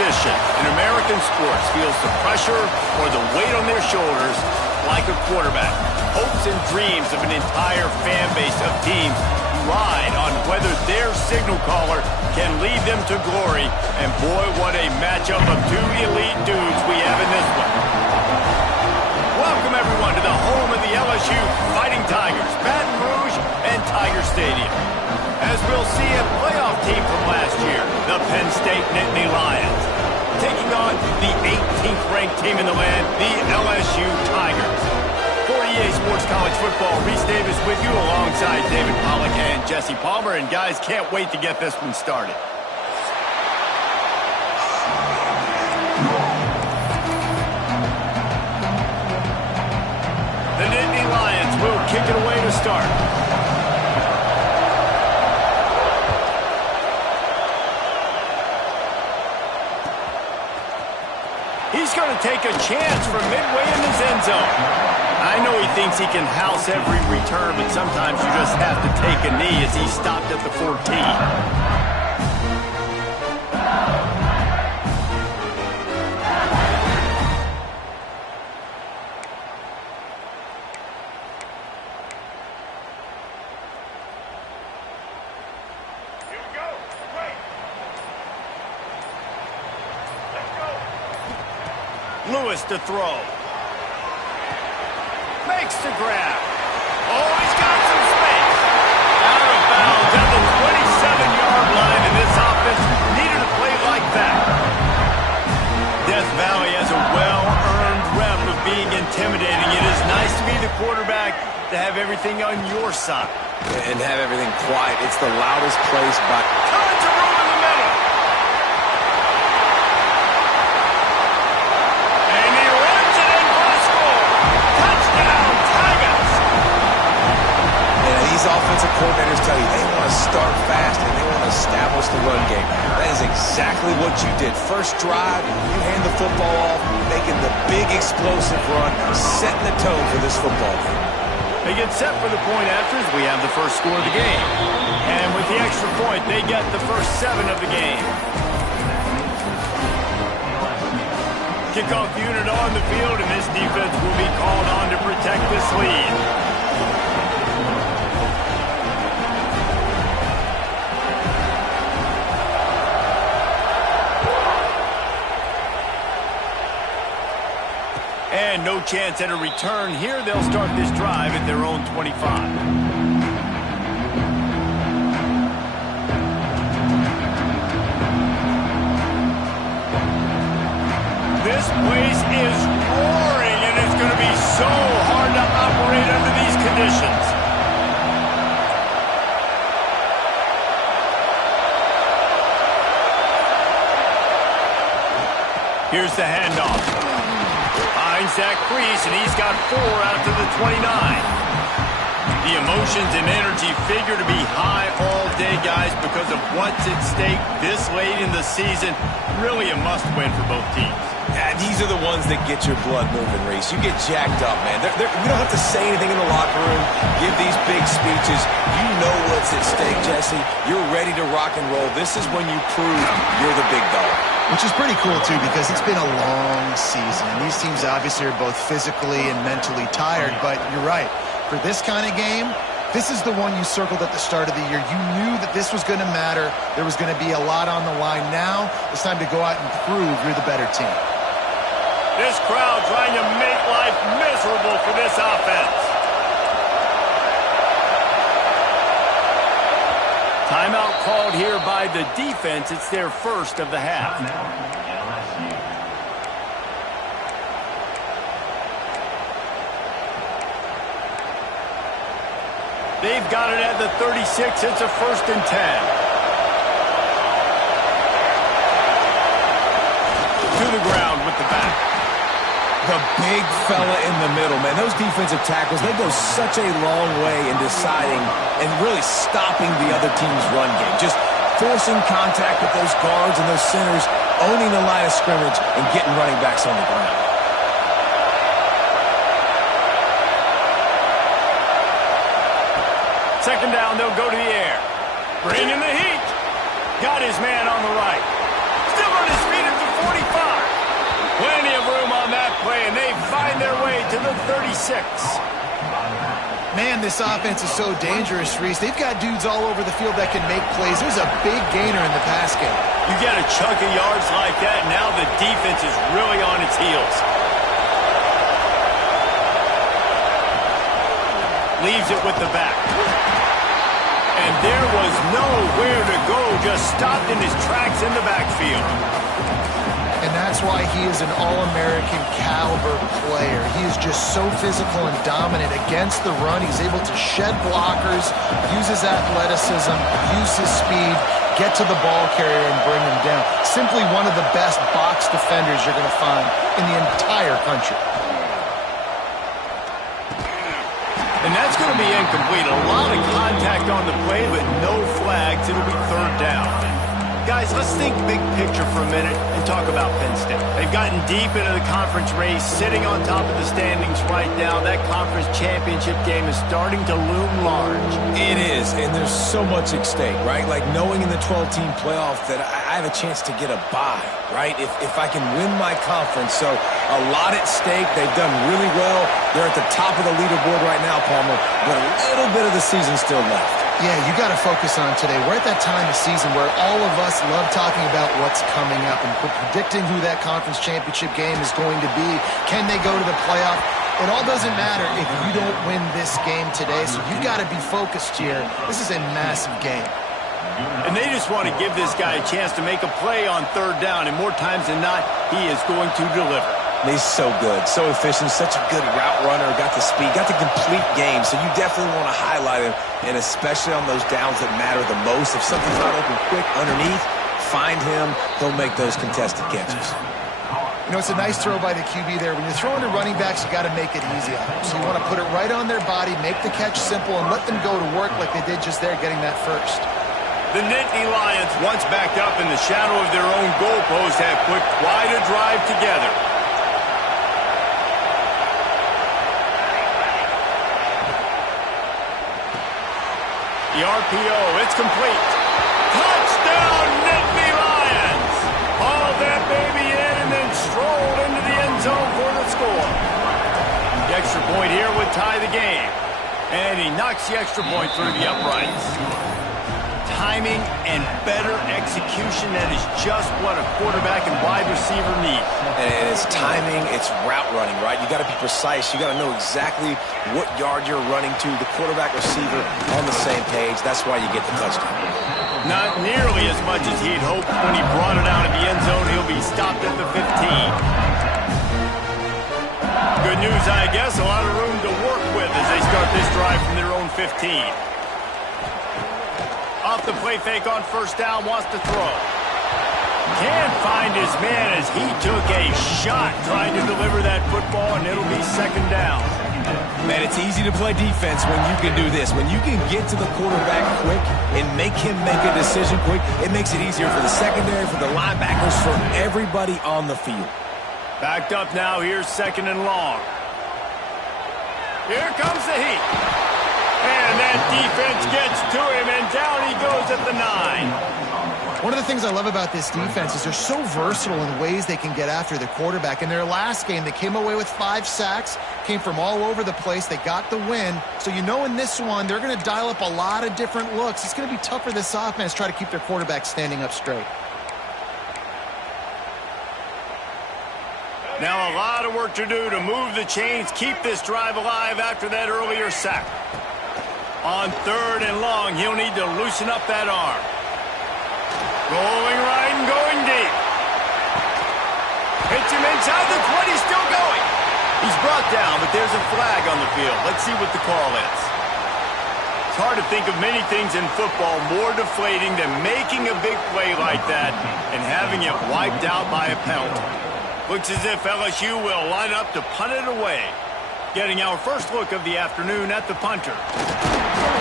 position in American sports feels the pressure or the weight on their shoulders like a quarterback. Hopes and dreams of an entire fan base of teams ride on whether their signal caller can lead them to glory. And boy, what a matchup of two elite dudes we have in this one. Welcome, everyone, to the home of the LSU Fighting Tigers, Baton Rouge and Tiger Stadium. As we'll see, a playoff team from last year, the Penn State Nittany Lions, taking on the 18th ranked team in the land, the LSU Tigers. For EA Sports College Football, Reese Davis with you alongside David Pollack and Jesse Palmer. And guys, can't wait to get this one started. The Nittany Lions will kick it away to start. He's going to take a chance from midway in his end zone. I know he thinks he can house every return, but sometimes you just have to take a knee as he stopped at the 14. Lewis to throw. Makes the grab. Oh, he's got some space. Out of bounds at the 27-yard line, and this offense needed a play like that. Death Valley has a well-earned rep of being intimidating. It is nice to be the quarterback, to have everything on your side. And have everything quiet. It's the loudest place, but tons of room in the middle. These offensive coordinators tell you they want to start fast and they want to establish the run game. That is exactly what you did. First drive, you hand the football off, making the big explosive run, setting the tone for this football game. They get set for the point afters. We have the first score of the game. And with the extra point, they get the first 7 of the game. Kickoff unit on the field, and this defense will be called on to protect this lead. And no chance at a return here. They'll start this drive at their own 25. This place is roaring, and it's going to be so hard to operate under these conditions. Here's the handoff. Finds that crease, and he's got 4 out to the 29. The emotions and energy figure to be high all day, guys, because of what's at stake this late in the season. Really a must-win for both teams. Yeah, these are the ones that get your blood moving, Reese. You get jacked up, man. We don't have to say anything in the locker room, give these big speeches. You know what's at stake, Jesse. You're ready to rock and roll. This is when you prove you're the big dog. Which is pretty cool, too, because it's been a long season. These teams obviously are both physically and mentally tired, but you're right. For this kind of game, this is the one you circled at the start of the year. You knew that this was going to matter. There was going to be a lot on the line. Now it's time to go out and prove you're the better team. This crowd trying to make life miserable for this offense. Timeout called here by the defense. It's their first of the half. They've got it at the 36. It's a 1st and 10. To the ground with the back. The big fella in the middle, man. Those defensive tackles, they go such a long way in deciding and really stopping the other team's run game. Just forcing contact with those guards and those centers, owning the line of scrimmage, and getting running backs on the ground. Second down, they'll go to the air. Bringing the heat. Got his man on the right. Still on his feet at the the 36. Man, this offense is so dangerous, Reese. They've got dudes all over the field that can make plays. There's a big gainer in the pass game. You get a chunk of yards like that, now the defense is really on its heels. Leaves it with the back. And there was nowhere to go, just stopped in his tracks in the backfield. And that's why he is an all-American caliber player. He is just so physical and dominant against the run. He's able to shed blockers, use his athleticism, use his speed, get to the ball carrier and bring him down. Simply one of the best box defenders you're going to find in the entire country. And that's going to be incomplete. A lot of contact on the play, but no flags. It'll be third down. Guys, let's think big picture for a minute and talk about Penn State. They've gotten deep into the conference race, sitting on top of the standings right now. That conference championship game is starting to loom large. It is, and there's so much at stake, right? Like knowing in the 12-team playoff that I have a chance to get a bye, right? If I can win my conference. So a lot at stake. They've done really well. They're at the top of the leaderboard right now, Palmer, but a little bit of the season still left. Yeah, you got to focus on today. We're at that time of season where all of us love talking about what's coming up and predicting who that conference championship game is going to be. Can they go to the playoff? It all doesn't matter if you don't win this game today, so you got to be focused here. This is a massive game. And they just want to give this guy a chance to make a play on third down, and more times than not, he is going to deliver. He's so good, so efficient, such a good route runner, got the speed, got the complete game, so you definitely want to highlight him, and especially on those downs that matter the most. If something's not open quick underneath, find him, he'll make those contested catches. You know, it's a nice throw by the QB there. When you're throwing to running backs, you got to make it easy on them. So you want to put it right on their body, make the catch simple, and let them go to work like they did just there, getting that first. The Nittany Lions, once backed up in the shadow of their own goalpost, have put quite a drive together. The RPO, it's complete. Touchdown, Nittany Lions! Hauled that baby in and then strolled into the end zone for the score. The extra point here would tie the game. And he knocks the extra point through the uprights. Timing and better execution, that is just what a quarterback and wide receiver need. And it's timing, it's route running, right? You got to be precise. You got to know exactly what yard you're running to. The quarterback, receiver on the same page. That's why you get the touchdown. Not nearly as much as he'd hoped when he brought it out of the end zone. He'll be stopped at the 15. Good news, I guess. A lot of room to work with as they start this drive from their own 15. Off the play fake on first down, wants to throw. Can't find his man as he took a shot trying to deliver that football, and it'll be second down. Man, it's easy to play defense when you can do this. When you can get to the quarterback quick and make him make a decision quick, it makes it easier for the secondary, for the linebackers, for everybody on the field. Backed up now, here's second and long. Here comes the heat. And that defense gets to him, and down he goes at the 9. One of the things I love about this defense is they're so versatile in ways they can get after the quarterback. In their last game, they came away with 5 sacks, came from all over the place. They got the win. So you know in this one, they're going to dial up a lot of different looks. It's going to be tough for this offense to try to keep their quarterback standing up straight. Now a lot of work to do to move the chains, keep this drive alive after that earlier sack. On third and long, he'll need to loosen up that arm. Rolling right and going deep. Hits him inside the 20, still going. He's brought down, but there's a flag on the field. Let's see what the call is. It's hard to think of many things in football more deflating than making a big play like that and having it wiped out by a penalty. Looks as if LSU will line up to punt it away. Getting our first look of the afternoon at the punter.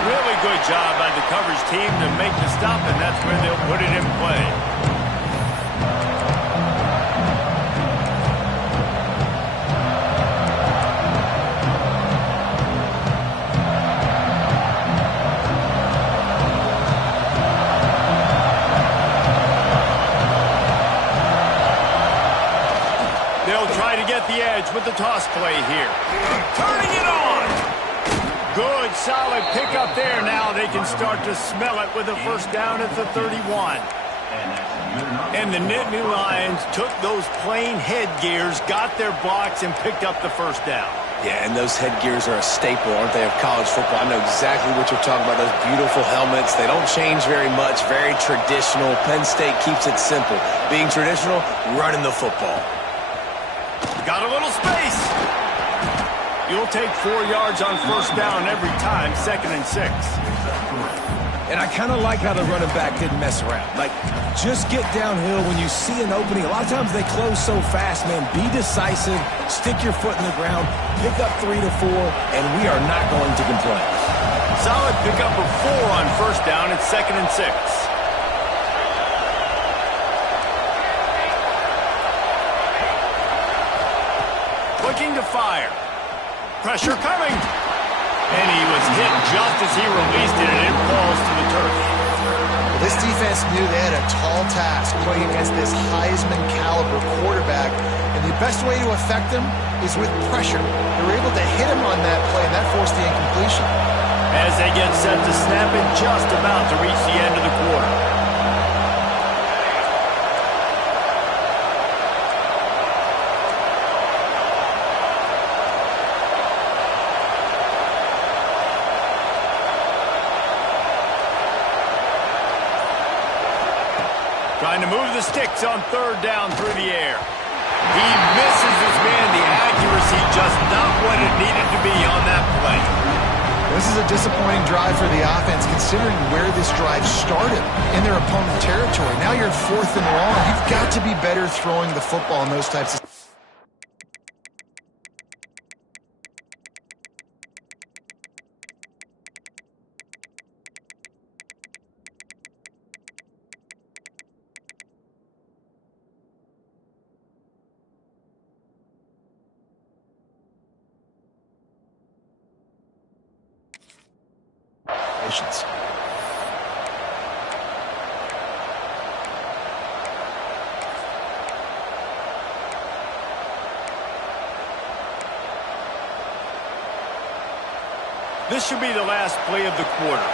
Really good job by the coverage team to make the stop, and that's where they'll put it in play. They'll try to get the edge with the toss play here. Turning it on. Good, solid pickup there. Now they can start to smell it with a first down at the 31. And the Nittany Lions took those plain headgears, got their blocks, and picked up the first down. Yeah, and those headgears are a staple, aren't they, of college football? I know exactly what you're talking about, those beautiful helmets. They don't change very much, very traditional. Penn State keeps it simple. Being traditional, running the football. Got a little space. You'll take 4 yards on first down every time, 2nd and 6. And I kind of like how the running back didn't mess around. Like, just get downhill when you see an opening. A lot of times they close so fast, man. Be decisive, stick your foot in the ground, pick up 3 to 4, and we are not going to complain. Solid pickup of 4 on first down at 2nd and 6. Looking to fire. Pressure coming. And he was hit just as he released it, and it falls to the turf. This defense knew they had a tall task playing against this Heisman-caliber quarterback, and the best way to affect him is with pressure. They were able to hit him on that play, and that forced the incompletion. As they get set to snap it, just about to reach the end of the quarter. Trying to move the sticks on 3rd down through the air. He misses his man. The accuracy just not what it needed to be on that play. This is a disappointing drive for the offense, considering where this drive started in their opponent territory. Now you're 4th and long. You've got to be better throwing the football in those types of... This should be the last play of the quarter.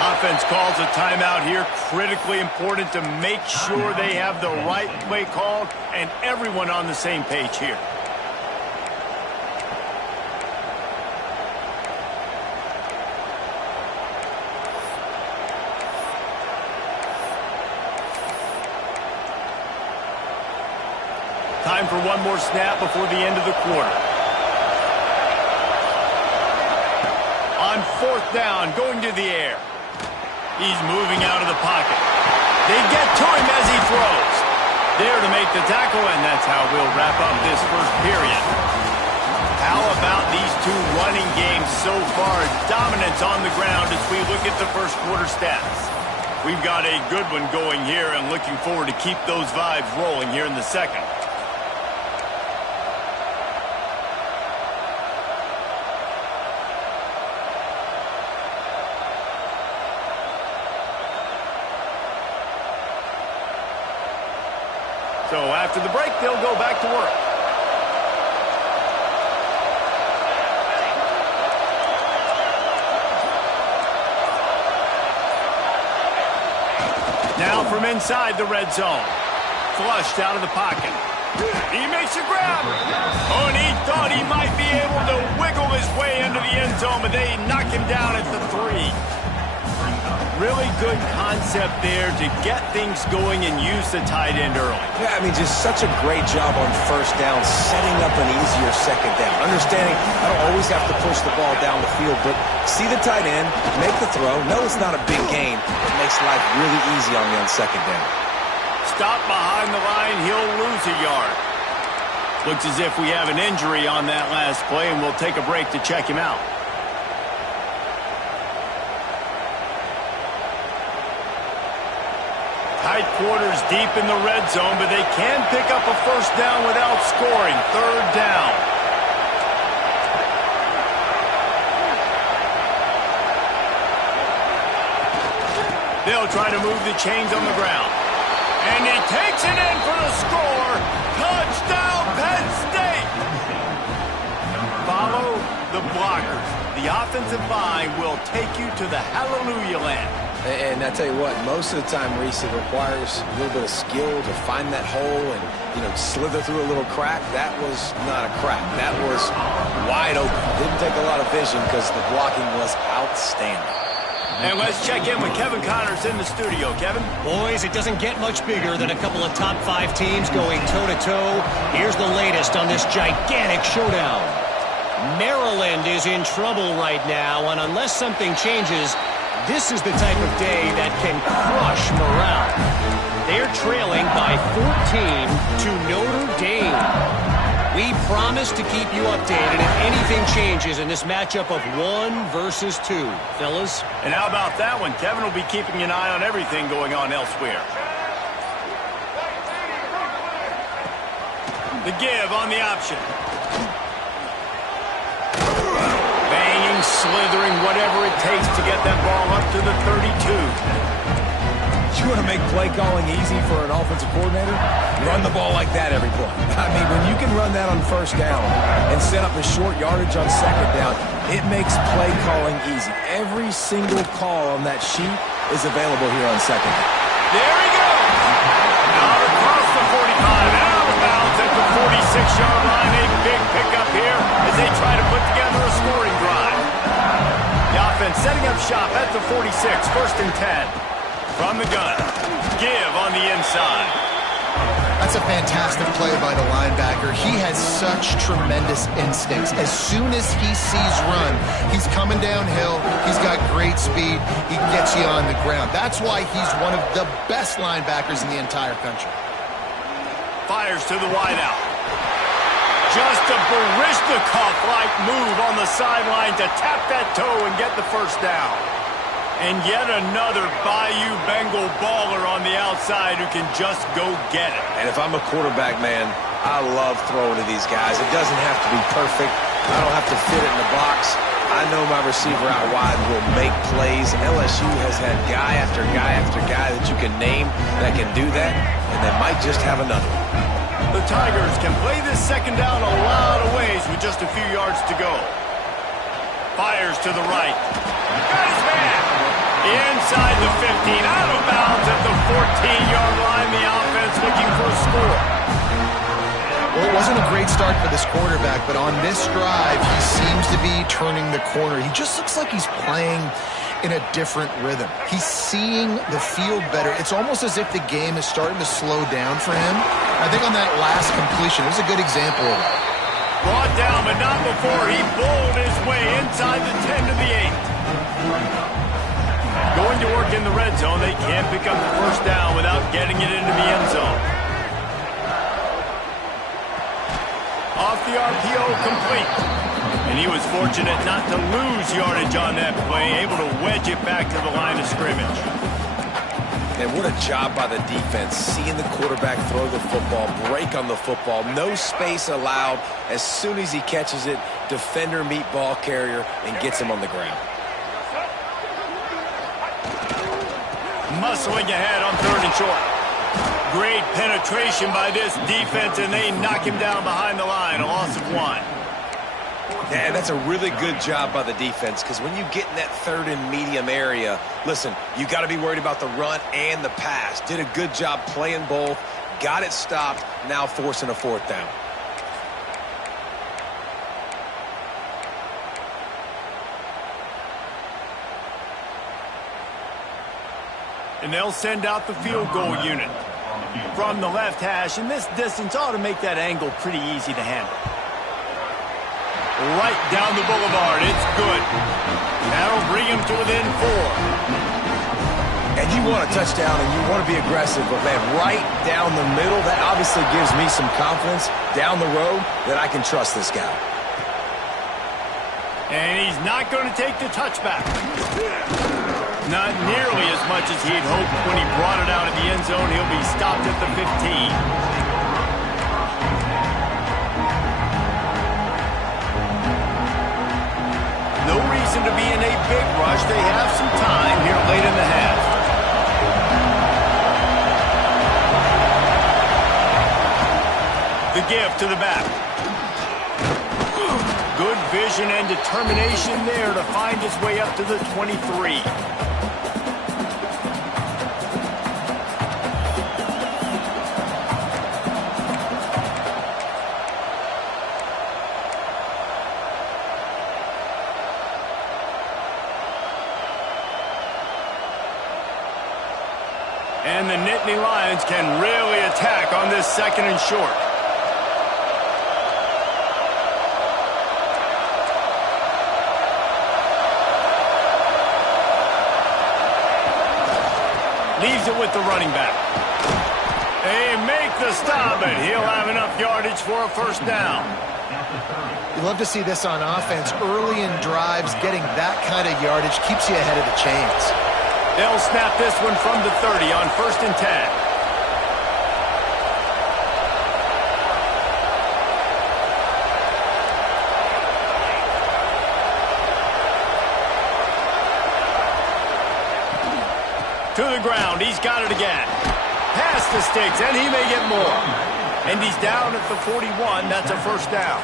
Offense calls a timeout here. Critically important to make sure they have the right play called and everyone on the same page here. Time for one more snap before the end of the quarter. On 4th down, going to the air. He's moving out of the pocket. They get to him as he throws. There to make the tackle, and that's how we'll wrap up this first period. How about these two running games so far? Dominance on the ground as we look at the first quarter stats. We've got a good one going here and looking forward to keep those vibes rolling here in the second. So after the break, they'll go back to work. Now from inside the red zone. Flushed out of the pocket. He makes a grab. Oh, and he thought he might be able to wiggle his way into the end zone, but they knock him down at the 3. Really good concept there to get things going and use the tight end early. Yeah, I mean, just such a great job on first down, setting up an easier second down. Understanding I don't always have to push the ball down the field, but see the tight end, make the throw. No, it's not a big gain. It makes life really easy on me on second down. Stop behind the line, he'll lose a yard. Looks as if we have an injury on that last play, and we'll take a break to check him out. Tight quarters deep in the red zone, but they can pick up a first down without scoring. 3rd down. They'll try to move the chains on the ground. And he takes it in for the score. Touchdown, Penn State! Follow the blockers. The offensive line will take you to the hallelujah land. And I tell you what, most of the time, Reese, it requires a little bit of skill to find that hole and, slither through a little crack. That was not a crack. That was wide open. Didn't take a lot of vision because the blocking was outstanding. And let's check in with Kevin Connors in the studio. Kevin? Boys, it doesn't get much bigger than a couple of top 5 teams going toe-to-toe. Here's the latest on this gigantic showdown. Maryland is in trouble right now, and unless something changes, this is the type of day that can crush morale. They're trailing by 14 to Notre Dame. We promise to keep you updated if anything changes in this matchup of 1 versus 2. Fellas? And how about that one? Kevin will be keeping an eye on everything going on elsewhere. The give on the option. Banging, slithering, whatever it takes to get that ball up to the 32. You want to make play calling easy for an offensive coordinator? Run the ball like that every play. I mean, when you can run that on first down and set up a short yardage on second down, it makes play calling easy. Every single call on that sheet is available here on second. There he goes! Out across the 45, out of bounds at the 46-yard line. A big pickup here as they try to put together a scoring drive. The offense setting up shop at the 46, 1st and 10. From the gun, give on the inside. That's a fantastic play by the linebacker. He has such tremendous instincts. As soon as he sees run, he's coming downhill. He's got great speed. He gets you on the ground. That's why he's one of the best linebackers in the entire country. Fires to the wideout. Just a Baryshnikov-like move on the sideline to tap that toe and get the first down. And yet another Bayou Bengal baller on the outside who can just go get it. And if I'm a quarterback, man, I love throwing to these guys. It doesn't have to be perfect. I don't have to fit it in the box. I know my receiver out wide will make plays. LSU has had guy after guy after guy that you can name that can do that, and they might just have another one. The Tigers can play this second down a lot of ways with just a few yards to go. Fires to the right. Got his man. Inside the 15, out of bounds at the 14-yard line. The offense looking for a score. Well, it wasn't a great start for this quarterback, but on this drive, he seems to be turning the corner. He just looks like he's playing in a different rhythm. He's seeing the field better. It's almost as if the game is starting to slow down for him. I think on that last completion, it was a good example of it. Brought down, but not before he bowled his way inside the 10 to the 8. Going to work in the red zone, they can't pick up the first down without getting it into the end zone. Off the RPO, complete. And he was fortunate not to lose yardage on that play, able to wedge it back to the line of scrimmage. And what a job by the defense, seeing the quarterback throw the football, break on the football, no space allowed. As soon as he catches it, defender meet ball carrier and gets him on the ground. Muscling ahead on 3rd and short. Great penetration by this defense, and they knock him down behind the line, a loss of 1. Yeah, that's a really good job by the defense, because when you get in that 3rd and medium area, listen, you got to be worried about the run and the pass. Did a good job playing both, got it stopped, now forcing a 4th down. And they'll send out the field goal unit. From the left hash, and this distance ought to make that angle pretty easy to handle. Right down the boulevard, it's good. That'll bring him to within 4. And you want a touchdown and you want to be aggressive, but man, right down the middle, that obviously gives me some confidence down the road that I can trust this guy. And he's not going to take the touchback. Not nearly as much as he'd hoped when he brought it out of the end zone. He'll be stopped at the 15. No reason to be in a big rush. They have some time here late in the half. The give to the back. Good vision and determination there to find his way up to the 23. And the Nittany Lions can really attack on this second and short. Leaves it with the running back. They make the stop, and he'll have enough yardage for a first down. You love to see this on offense. Early in drives, getting that kind of yardage keeps you ahead of the chains. They'll snap this one from the 30 on 1st and 10. To the ground, he's got it again. Past the sticks, and he may get more. And he's down at the 41. That's a first down.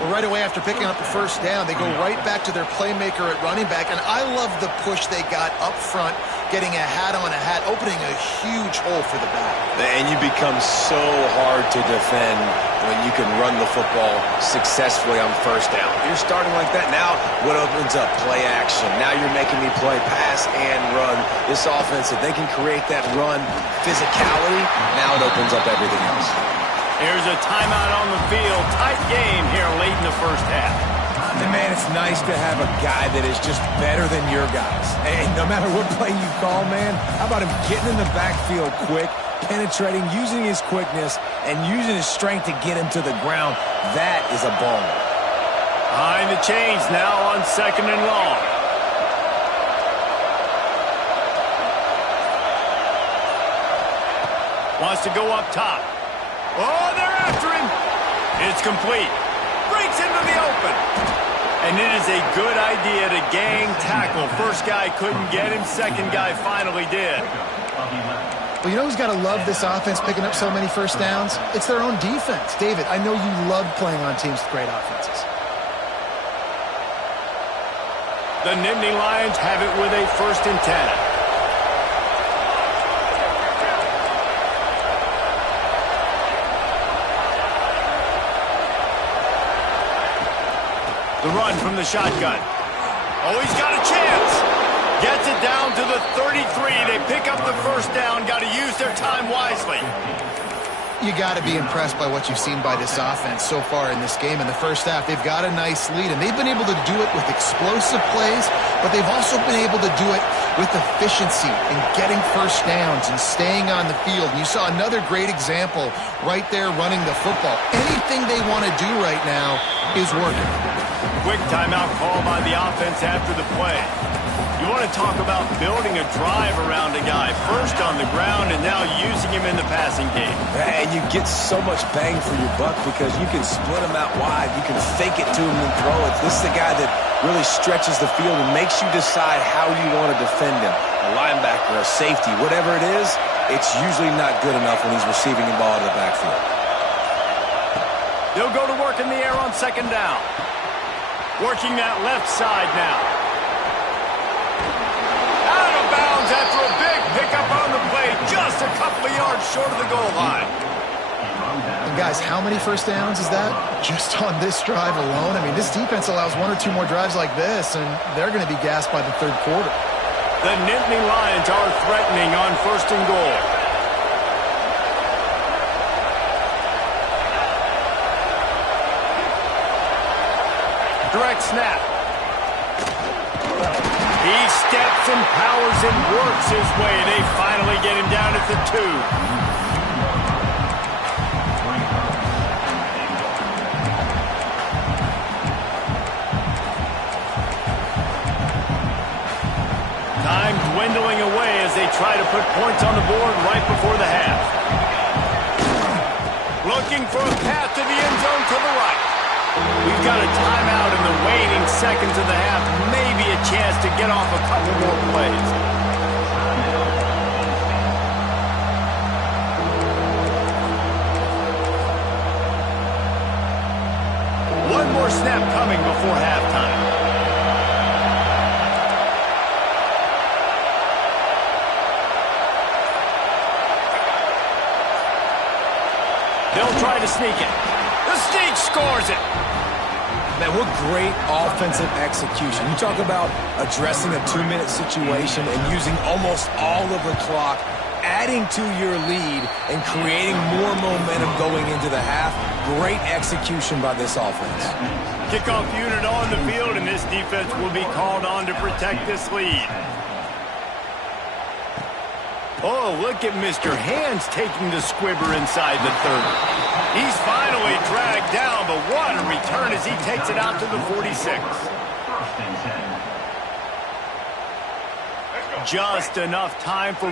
Well, right away after picking up the first down, they go right back to their playmaker at running back. And I love the push they got up front, getting a hat on a hat, opening a huge hole for the back. And you become so hard to defend when you can run the football successfully on first down. You're starting like that. Now what opens up? Play action. Now you're making me play pass and run. This offense, if they can create that run physicality, now it opens up everything else. Here's a timeout on the field. Tight game here late in the first half. And man, it's nice to have a guy that is just better than your guys. And no matter what play you call, man, how about him getting in the backfield quick, penetrating, using his quickness, and using his strength to get him to the ground? That is a baller. Behind the chains now on 2nd and long. Wants to go up top. Oh, they're after him. It's complete. Breaks into the open. And it is a good idea to gang tackle. First guy couldn't get him. Second guy finally did. Well, you know who's got to love this offense picking up so many first downs? It's their own defense. David, I know you love playing on teams with great offenses. The Nittany Lions have it with a 1st and 10. The run from the shotgun. Oh, he's got a chance. Gets it down to the 33. They pick up the first down. Got to use their time wisely. You got to be impressed by what you've seen by this offense so far in this game. In the first half, they've got a nice lead, and they've been able to do it with explosive plays, but they've also been able to do it with efficiency and getting first downs and staying on the field. And you saw another great example right there running the football. Anything they want to do right now is working. Quick timeout call by the offense after the play. You want to talk about building a drive around a guy. First on the ground and now using him in the passing game. And you get so much bang for your buck because you can split him out wide. You can fake it to him and throw it. This is the guy that really stretches the field and makes you decide how you want to defend him. A linebacker, a safety, whatever it is, it's usually not good enough when he's receiving the ball to the backfield. They'll go to work in the air on 2nd down. Working that left side now. Out of bounds after a big pickup on the play. Just a couple of yards short of the goal line. And guys, how many first downs is that? Just on this drive alone? I mean, this defense allows 1 or 2 more drives like this, and they're going to be gassed by the 3rd quarter. The Nittany Lions are threatening on 1st and goal. Direct snap. He steps and powers and works his way. They finally get him down at the 2. Time dwindling away as they try to put points on the board right before the half. Looking for a path to the end zone to the right. We've got a timeout in the waning seconds of the half. Maybe a chance to get off a couple more plays. coming before halftime. They'll try to sneak it. The sneak scores it. Man, what great offensive execution. You talk about addressing a 2-minute situation and using almost all of the clock, adding to your lead and creating more momentum going into the half. Great execution by this offense. Kickoff unit on the field, and this defense will be called on to protect this lead. Oh, look at Mr. Hands taking the squibber inside the 30. He's finally dragged down, but what a return as he takes it out to the 46. Just enough time for